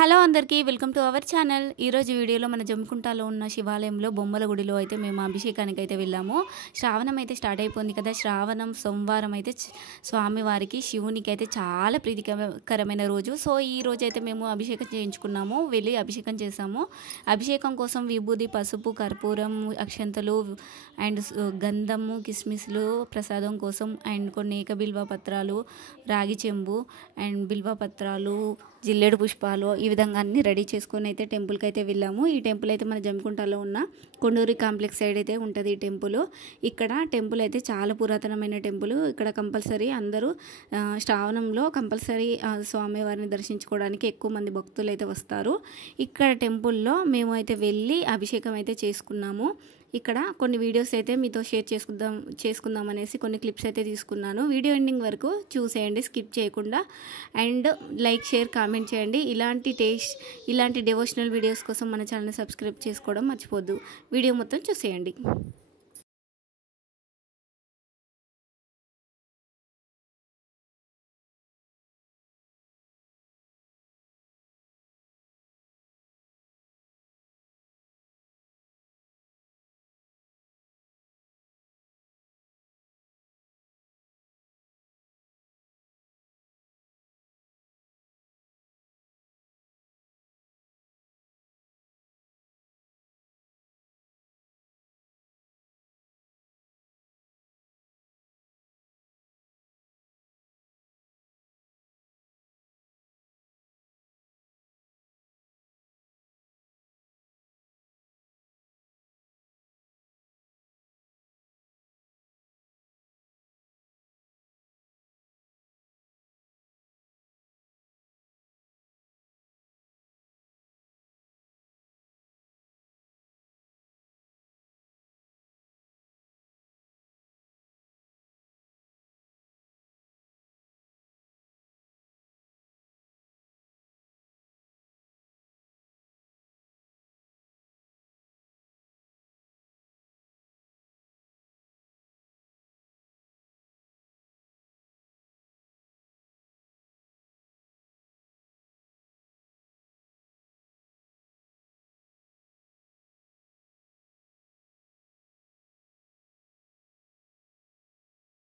Hello అందరికీ welcome to our channel. ఈరోజు వీడియోలో మన జమ్మికుంటలో ఉన్న శివాలయంలో బొమ్మల గుడిలో అయితే మేము అభిషేకానికి అయితే వెళ్ళాము. శ్రావణం అయితే స్టార్ట్ అయిపోయింది కదా. శ్రావణం సోమవారం అయితే స్వామివారికి శివునికి అయితే చాలా ప్రీతికరమైన రోజు. సో ఈ రోజు అయితే మేము అభిషేకం చేయించుకున్నాము, వెళ్ళి అభిషేకం చేసాము. అభిషేకం కోసం విభూది, పసుపు, కర్పూరం, అక్షంతలు అండ్ గంధము, కిస్మిస్లు ప్రసాదం కోసం అండ్ కొన్ని ఏకబిల్వ పత్రాలు, రాగి చెంబు అండ్ బిల్వ పత్రాలు, జిల్లేడు పుష్పాలు ఈ విధంగా అన్నీ రెడీ చేసుకొని అయితే టెంపుల్కి అయితే వెళ్ళాము. ఈ టెంపుల్ అయితే మన జమ్మికుంటలో ఉన్న కొండూరి కాంప్లెక్స్ సైడ్ అయితే ఉంటుంది ఈ టెంపుల్. ఇక్కడ టెంపుల్ అయితే చాలా పురాతనమైన టెంపుల్. ఇక్కడ కంపల్సరీ అందరూ శ్రావణంలో కంపల్సరీ స్వామివారిని దర్శించుకోవడానికి ఎక్కువ మంది భక్తులు అయితే వస్తారు. ఇక్కడ టెంపుల్లో మేము అయితే వెళ్ళి అభిషేకం అయితే చేసుకున్నాము. ఇక్కడ కొన్ని వీడియోస్ అయితే మీతో షేర్ చేసుకుందాం అనేసి కొన్ని క్లిప్స్ అయితే తీసుకున్నాను. వీడియో ఎండింగ్ వరకు చూసేయండి, స్కిప్ చేయకుండా. అండ్ లైక్, షేర్, కామెంట్ చేయండి. ఇలాంటి డివోషనల్ వీడియోస్ కోసం మన ఛానల్ని సబ్స్క్రైబ్ చేసుకోవడం మర్చిపోద్దు. వీడియో మొత్తం చూసేయండి.